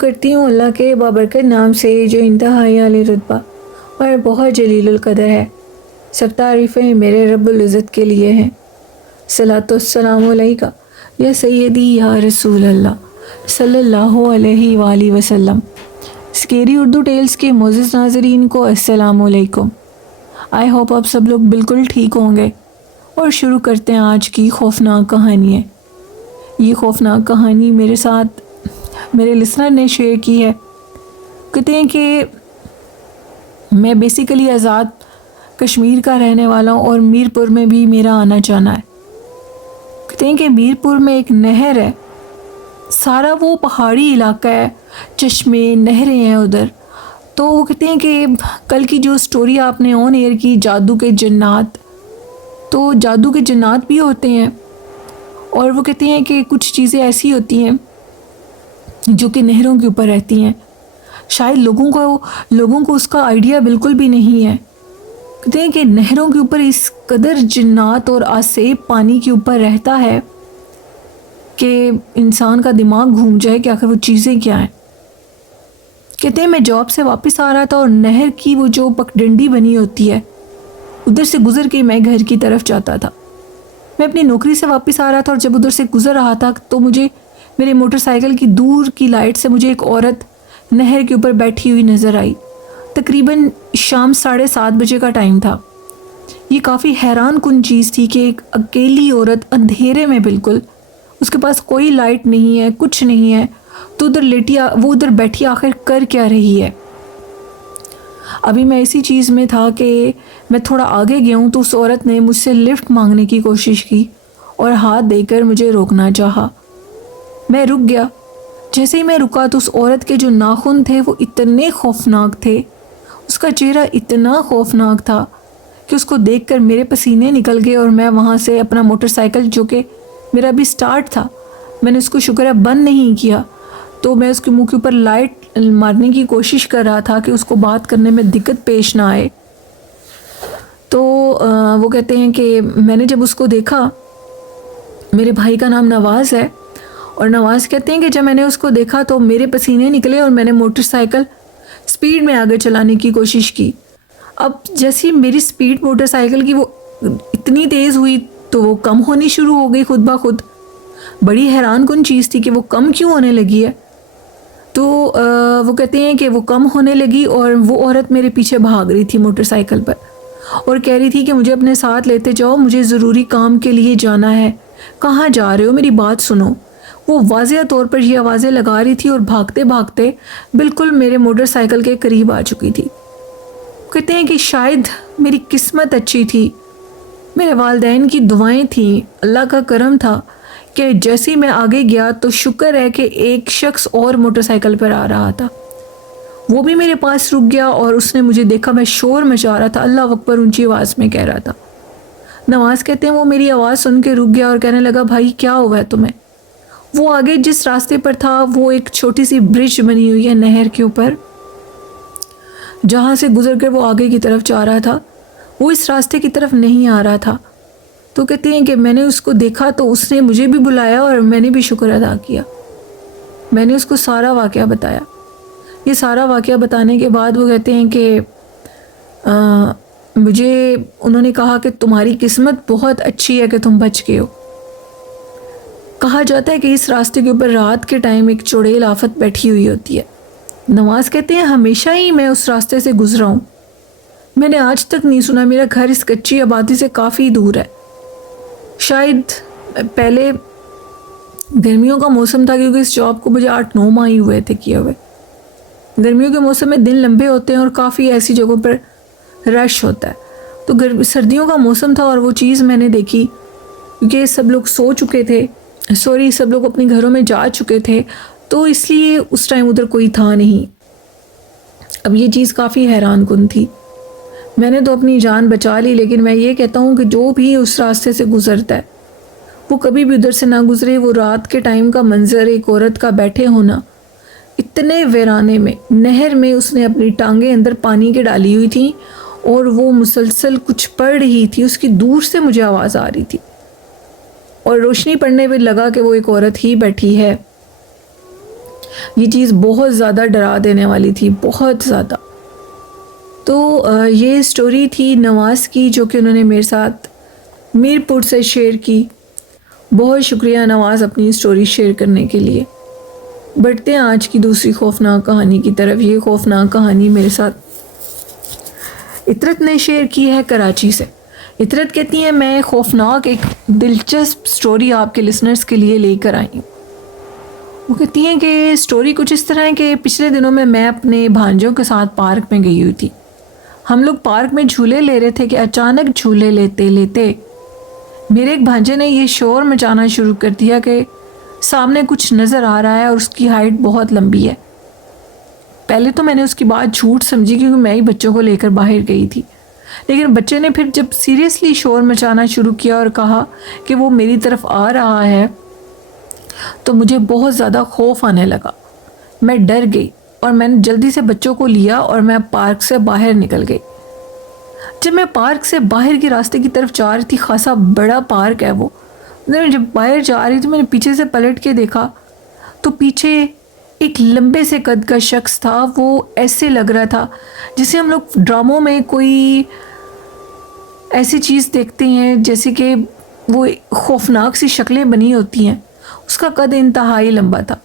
کرتی ہوں اللہ کے بابرکت نام سے جو انتہائی عالی رتبہ اور بہت جلیل القدر ہے۔ سب تعریفیں میرے رب العزت کے لیے ہیں۔ صلاۃ والسلام علیکہ یا سیدی یا رسول اللہ صلی اللہ علیہ وآلہ وسلم۔ اسکیری اردو ٹیلز کے معزز ناظرین کو السلام علیکم۔ آئی ہوپ آپ سب لوگ بالکل ٹھیک ہوں گے، اور شروع کرتے ہیں آج کی خوفناک کہانی ہے۔ یہ خوفناک کہانی میرے ساتھ میرے لسنر نے شیئر کی ہے۔ کہتے ہیں کہ میں بیسیکلی آزاد کشمیر کا رہنے والا ہوں، اور میر پور میں بھی میرا آنا جانا ہے۔ کہتے ہیں کہ میر پور میں ایک نہر ہے، سارا وہ پہاڑی علاقہ ہے، چشمے نہریں ہیں ادھر۔ تو وہ کہتے ہیں کہ کل کی جو سٹوری آپ نے آن ایئر کی جادو کے جنات، تو جادو کے جنات بھی ہوتے ہیں، اور وہ کہتے ہیں کہ کچھ چیزیں ایسی ہوتی ہیں جو کہ نہروں کے اوپر رہتی ہیں۔ شاید لوگوں کو اس کا آئیڈیا بالکل بھی نہیں ہے۔ کہتے ہیں کہ نہروں کے اوپر اس قدر جنات اور آسیب پانی کے اوپر رہتا ہے کہ انسان کا دماغ گھوم جائے کہ آخر وہ چیزیں کیا ہیں۔ کہتے ہیں میں جاب سے واپس آ رہا تھا، اور نہر کی وہ جو پگڈنڈی بنی ہوتی ہے ادھر سے گزر کے میں گھر کی طرف جاتا تھا۔ میں اپنی نوکری سے واپس آ رہا تھا، اور جب ادھر سے گزر رہا تھا تو مجھے میرے موٹر سائیکل کی دور کی لائٹ سے مجھے ایک عورت نہر کے اوپر بیٹھی ہوئی نظر آئی۔ تقریباً شام 7:30 بجے کا ٹائم تھا۔ یہ کافی حیران کن چیز تھی کہ ایک اکیلی عورت اندھیرے میں، بالکل اس کے پاس کوئی لائٹ نہیں ہے، کچھ نہیں ہے، تو وہ ادھر بیٹھی آخر کر کیا رہی ہے۔ ابھی میں اسی چیز میں تھا کہ میں تھوڑا آگے گیا ہوں تو اس عورت نے مجھ سے لفٹ مانگنے کی کوشش کی اور ہاتھ دے کر مجھے روکنا چاہا۔ میں رک گیا۔ جیسے ہی میں رکا تو اس عورت کے جو ناخن تھے وہ اتنے خوفناک تھے، اس کا چہرہ اتنا خوفناک تھا کہ اس کو دیکھ کر میرے پسینے نکل گئے، اور میں وہاں سے اپنا موٹر سائیکل جو کہ میرا بھی سٹارٹ تھا، میں نے اس کو شکر ہے بند نہیں کیا، تو میں اس کے منہ کے اوپر لائٹ مارنے کی کوشش کر رہا تھا کہ اس کو بات کرنے میں دقت پیش نہ آئے۔ تو وہ کہتے ہیں کہ میں نے جب اس کو دیکھا، میرے بھائی کا نام نواز ہے، اور نواز کہتے ہیں کہ جب میں نے اس کو دیکھا تو میرے پسینے نکلے، اور میں نے موٹر سائیکل سپیڈ میں آگے چلانے کی کوشش کی۔ اب جیسی میری سپیڈ موٹر سائیکل کی وہ اتنی تیز ہوئی تو وہ کم ہونی شروع ہو گئی خود بخود۔ بڑی حیران کن چیز تھی کہ وہ کم کیوں ہونے لگی ہے۔ تو وہ کہتے ہیں کہ وہ کم ہونے لگی، اور وہ عورت میرے پیچھے بھاگ رہی تھی موٹر سائیکل پر، اور کہہ رہی تھی کہ مجھے اپنے ساتھ لیتے جاؤ، مجھے ضروری کام کے لیے جانا ہے۔ کہاں جا رہے ہو، میری بات سنو۔ وہ واضح طور پر یہ آوازیں لگا رہی تھی، اور بھاگتے بھاگتے بالکل میرے موٹر سائیکل کے قریب آ چکی تھی۔ کہتے ہیں کہ شاید میری قسمت اچھی تھی، میرے والدین کی دعائیں تھیں، اللہ کا کرم تھا کہ جیسے میں آگے گیا تو شکر ہے کہ ایک شخص اور موٹر سائیکل پر آ رہا تھا، وہ بھی میرے پاس رک گیا، اور اس نے مجھے دیکھا میں شور مچا رہا تھا، اللہ اکبر اونچی آواز میں کہہ رہا تھا۔ نواز کہتے ہیں وہ میری آواز سن کے رک گیا اور کہنے لگا بھائی کیا ہوا ہے تمہیں؟ وہ آگے جس راستے پر تھا وہ ایک چھوٹی سی برج بنی ہوئی ہے نہر کے اوپر، جہاں سے گزر کر وہ آگے کی طرف جا رہا تھا، وہ اس راستے کی طرف نہیں آ رہا تھا۔ تو کہتے ہیں کہ میں نے اس کو دیکھا تو اس نے مجھے بھی بلایا، اور میں نے بھی شکر ادا کیا۔ میں نے اس کو سارا واقعہ بتایا۔ یہ سارا واقعہ بتانے کے بعد وہ کہتے ہیں کہ مجھے انہوں نے کہا کہ تمہاری قسمت بہت اچھی ہے کہ تم بچ گئے ہو۔ کہا جاتا ہے کہ اس راستے کے اوپر رات کے ٹائم ایک چڑیل آفت بیٹھی ہوئی ہوتی ہے۔ نواز کہتے ہیں ہمیشہ ہی میں اس راستے سے گزرا ہوں، میں نے آج تک نہیں سنا، میرا گھر اس کچی آبادی سے کافی دور ہے۔ شاید پہلے گرمیوں کا موسم تھا، کیونکہ اس جاب کو مجھے 8-9 ماہ ہی ہوئے تھے کیے ہوئے۔ گرمیوں کے موسم میں دن لمبے ہوتے ہیں اور کافی ایسی جگہوں پر رش ہوتا ہے، تو سردیوں کا موسم تھا، اور وہ چیز میں نے دیکھی کیونکہ سب لوگ سو چکے تھے، سب لوگ اپنے گھروں میں جا چکے تھے، تو اس لیے اس ٹائم ادھر کوئی تھا نہیں۔ اب یہ چیز کافی حیران کن تھی۔ میں نے تو اپنی جان بچا لی، لیکن میں یہ کہتا ہوں کہ جو بھی اس راستے سے گزرتا ہے وہ کبھی بھی ادھر سے نہ گزرے۔ وہ رات کے ٹائم کا منظر، ایک عورت کا بیٹھے ہونا اتنے ویرانے میں، نہر میں اس نے اپنی ٹانگیں اندر پانی کے ڈالی ہوئی تھیں، اور وہ مسلسل کچھ پڑھ رہی تھی، اس کی دور سے مجھے آواز آ رہی تھی، اور روشنی پڑنے پہ لگا کہ وہ ایک عورت ہی بیٹھی ہے۔ یہ چیز بہت زیادہ ڈرا دینے والی تھی، بہت زیادہ۔ تو یہ سٹوری تھی نواز کی، جو کہ انہوں نے میرے ساتھ میرپور سے شیئر کی۔ بہت شکریہ نواز اپنی سٹوری شیئر کرنے کے لیے۔ بڑھتے ہیں آج کی دوسری خوفناک کہانی کی طرف۔ یہ خوفناک کہانی میرے ساتھ عطرت نے شیئر کی ہے کراچی سے۔ عطرت کہتی ہیں میں خوفناک ایک دلچسپ سٹوری آپ کے لسنرز کے لیے لے کر آئی ہوں۔ وہ کہتی ہیں کہ سٹوری کچھ اس طرح ہے کہ پچھلے دنوں میں اپنے بھانجوں کے ساتھ پارک میں گئی ہوئی تھی۔ ہم لوگ پارک میں جھولے لے رہے تھے کہ اچانک جھولے لیتے لیتے میرے ایک بھانجے نے یہ شور مچانا شروع کر دیا کہ سامنے کچھ نظر آ رہا ہے اور اس کی ہائٹ بہت لمبی ہے۔ پہلے تو میں نے اس کی بات جھوٹ سمجھی کیونکہ میں ہی بچوں کو لے کر باہر گئی تھی، لیکن بچے نے پھر جب سیریسلی شور مچانا شروع کیا اور کہا کہ وہ میری طرف آ رہا ہے تو مجھے بہت زیادہ خوف آنے لگا۔ میں ڈر گئی اور میں نے جلدی سے بچوں کو لیا اور میں پارک سے باہر نکل گئی۔ جب میں پارک سے باہر کے راستے کی طرف جا رہی تھی، خاصا بڑا پارک ہے وہ، جب باہر جا رہی تھی میں نے پیچھے سے پلٹ کے دیکھا تو پیچھے ایک لمبے سے قد کا شخص تھا۔ وہ ایسے لگ رہا تھا جسے ہم لوگ ڈراموں میں کوئی ایسی چیز دیکھتے ہیں جیسے کہ وہ خوفناک سی شکلیں بنی ہوتی ہیں۔ اس کا قد انتہائی لمبا تھا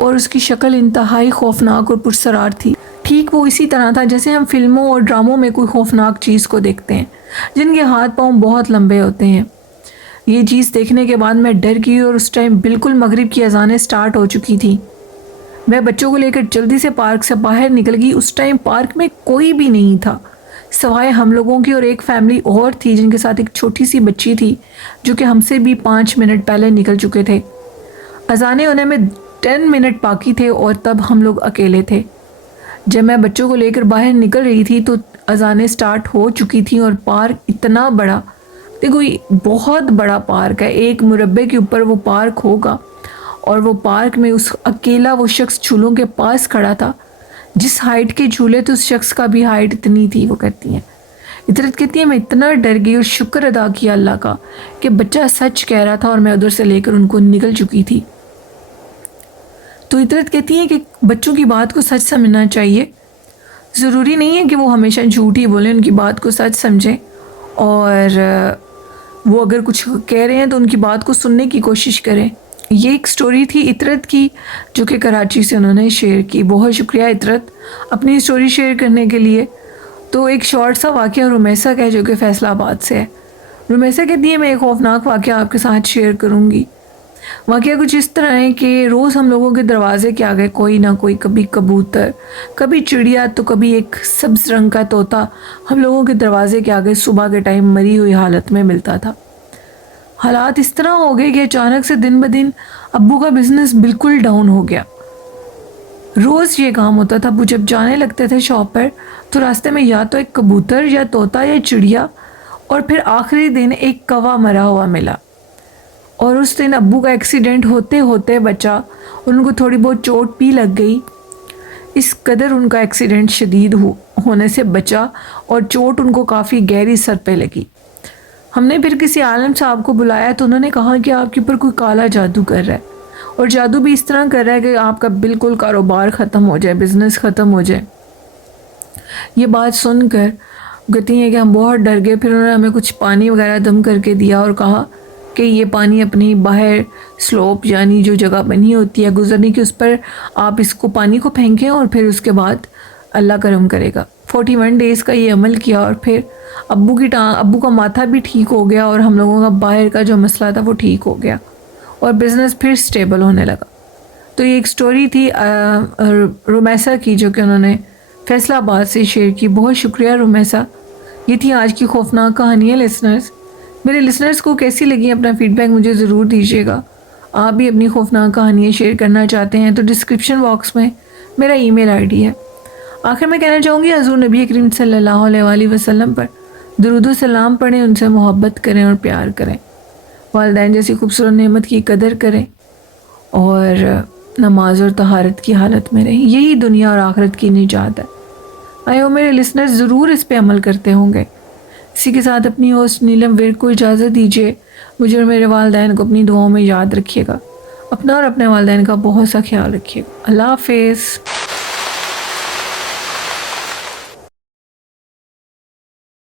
اور اس کی شکل انتہائی خوفناک اور پرسرار تھی۔ ٹھیک وہ اسی طرح تھا جیسے ہم فلموں اور ڈراموں میں کوئی خوفناک چیز کو دیکھتے ہیں جن کے ہاتھ پاؤں بہت لمبے ہوتے ہیں۔ یہ چیز دیکھنے کے بعد میں ڈر گئی اور اس ٹائم بالکل مغرب کی اذانیں سٹارٹ ہو چکی تھی۔ میں بچوں کو لے کر جلدی سے پارک سے باہر نکل گئی۔ اس ٹائم پارک میں کوئی بھی نہیں تھا سوائے ہم لوگوں کی اور ایک فیملی اور تھی جن کے ساتھ ایک چھوٹی سی بچی تھی جو کہ ہم سے بھی 5 منٹ پہلے نکل چکے تھے۔ اذانیں ہونے میں 10 منٹ باقی تھے اور تب ہم لوگ اکیلے تھے۔ جب میں بچوں کو لے کر باہر نکل رہی تھی تو اذانیں سٹارٹ ہو چکی تھیں اور پارک اتنا بڑا، دیکھو یہ بہت بڑا پارک ہے، 1 مربع کے اوپر وہ پارک ہوگا، اور وہ پارک میں اس اکیلا وہ شخص جھولوں کے پاس کھڑا تھا۔ جس ہائٹ کے جھولے تو اس شخص کا بھی ہائٹ اتنی تھی۔ وہ کہتی ہیں عطرت کہتی ہے میں اتنا ڈر گئی اور شکر ادا کیا اللہ کا کہ بچہ سچ کہہ رہا تھا اور میں ادھر سے لے کر ان کو نکل چکی تھی۔ تو عطرت کہتی ہے کہ بچوں کی بات کو سچ سمجھنا چاہیے، ضروری نہیں ہے کہ وہ ہمیشہ جھوٹ ہی بولیں، ان کی بات کو سچ سمجھیں، اور وہ اگر کچھ کہہ رہے ہیں تو ان کی بات کو سننے کی کوشش کریں۔ یہ ایک سٹوری تھی عطرت کی جو کہ کراچی سے انہوں نے شیئر کی۔ بہت شکریہ عطرت اپنی سٹوری شیئر کرنے کے لیے۔ تو ایک شارٹ سا واقعہ رمیسہ کا ہے جو کہ فیصل آباد سے ہے۔ رمیسہ کہتی ہے میں ایک خوفناک واقعہ آپ کے ساتھ شیئر کروں گی۔ واقعہ کچھ اس طرح ہے کہ روز ہم لوگوں کے دروازے کے آگے کوئی نہ کوئی، کبھی کبوتر، کبھی چڑیا، تو کبھی ایک سبز رنگ کا طوطا ہم لوگوں کے دروازے کے آگے صبح کے ٹائم مری ہوئی حالت میں ملتا تھا۔ حالات اس طرح ہو گئے کہ اچانک سے دن بدن ابو کا بزنس بالکل ڈاؤن ہو گیا۔ روز یہ کام ہوتا تھا، ابو جب جانے لگتے تھے شاپ پر تو راستے میں یا تو ایک کبوتر یا طوطا یا چڑیا، اور پھر آخری دن ایک کوا مرا ہوا ملا۔ اور اس دن ابو کا ایکسیڈنٹ ہوتے ہوتے بچا، ان کو تھوڑی بہت چوٹ بھی لگ گئی۔ اس قدر ان کا ایکسیڈنٹ شدید ہونے سے بچا اور چوٹ ان کو کافی گہری سر پہ لگی۔ ہم نے پھر کسی عالم صاحب کو بلایا تو انہوں نے کہا کہ آپ کے اوپر کوئی کالا جادو کر رہا ہے، اور جادو بھی اس طرح کر رہا ہے کہ آپ کا بالکل کاروبار ختم ہو جائے، بزنس ختم ہو جائے۔ یہ بات سن کر کہتی ہیں کہ ہم بہت ڈر گئے۔ پھر انہوں نے ہمیں کچھ پانی وغیرہ دم کر کے دیا اور کہا کہ یہ پانی اپنی باہر سلوپ یعنی جو جگہ بنی ہوتی ہے گزرنے کی، اس پر آپ اس کو پانی کو پھینکیں اور پھر اس کے بعد اللہ کرم کرے گا۔ 41 ڈیز کا یہ عمل کیا اور پھر ابو کا ماتھا بھی ٹھیک ہو گیا اور ہم لوگوں کا باہر کا جو مسئلہ تھا وہ ٹھیک ہو گیا اور بزنس پھر سٹیبل ہونے لگا۔ تو یہ ایک سٹوری تھی رمیسہ کی جو کہ انہوں نے فیصل آباد سے شیئر کی۔ بہت شکریہ رمیسہ۔ یہ تھی آج کی خوفناک کہانی ہے لسنرز۔ میرے لسنرز کو کیسی لگی اپنا فیڈ بیک مجھے ضرور دیجیے گا۔ آپ بھی اپنی خوفناک کہانیاں شیئر کرنا چاہتے ہیں تو ڈسکرپشن باکس میں میرا ای میل آئی ڈی ہے۔ آخر میں کہنا چاہوں گی حضور نبی کریم صلی اللہ علیہ وآلہ وسلم پر درود و سلام پڑھیں، ان سے محبت کریں اور پیار کریں، والدین جیسی خوبصورت نعمت کی قدر کریں اور نماز اور طہارت کی حالت میں رہیں۔ یہی دنیا اور آخرت کی نجات ہے۔ آئے ہو میرے لسنرز ضرور اس پہ عمل کرتے ہوں گے۔ اسی کے ساتھ اپنی ہوسٹ نیلم ورک کو اجازت دیجیے۔ مجھے اور میرے والدین کو اپنی دعاؤں میں یاد رکھیے گا۔ اپنا اور اپنے والدین کا بہت سا خیال رکھیے. اللہ حافظ.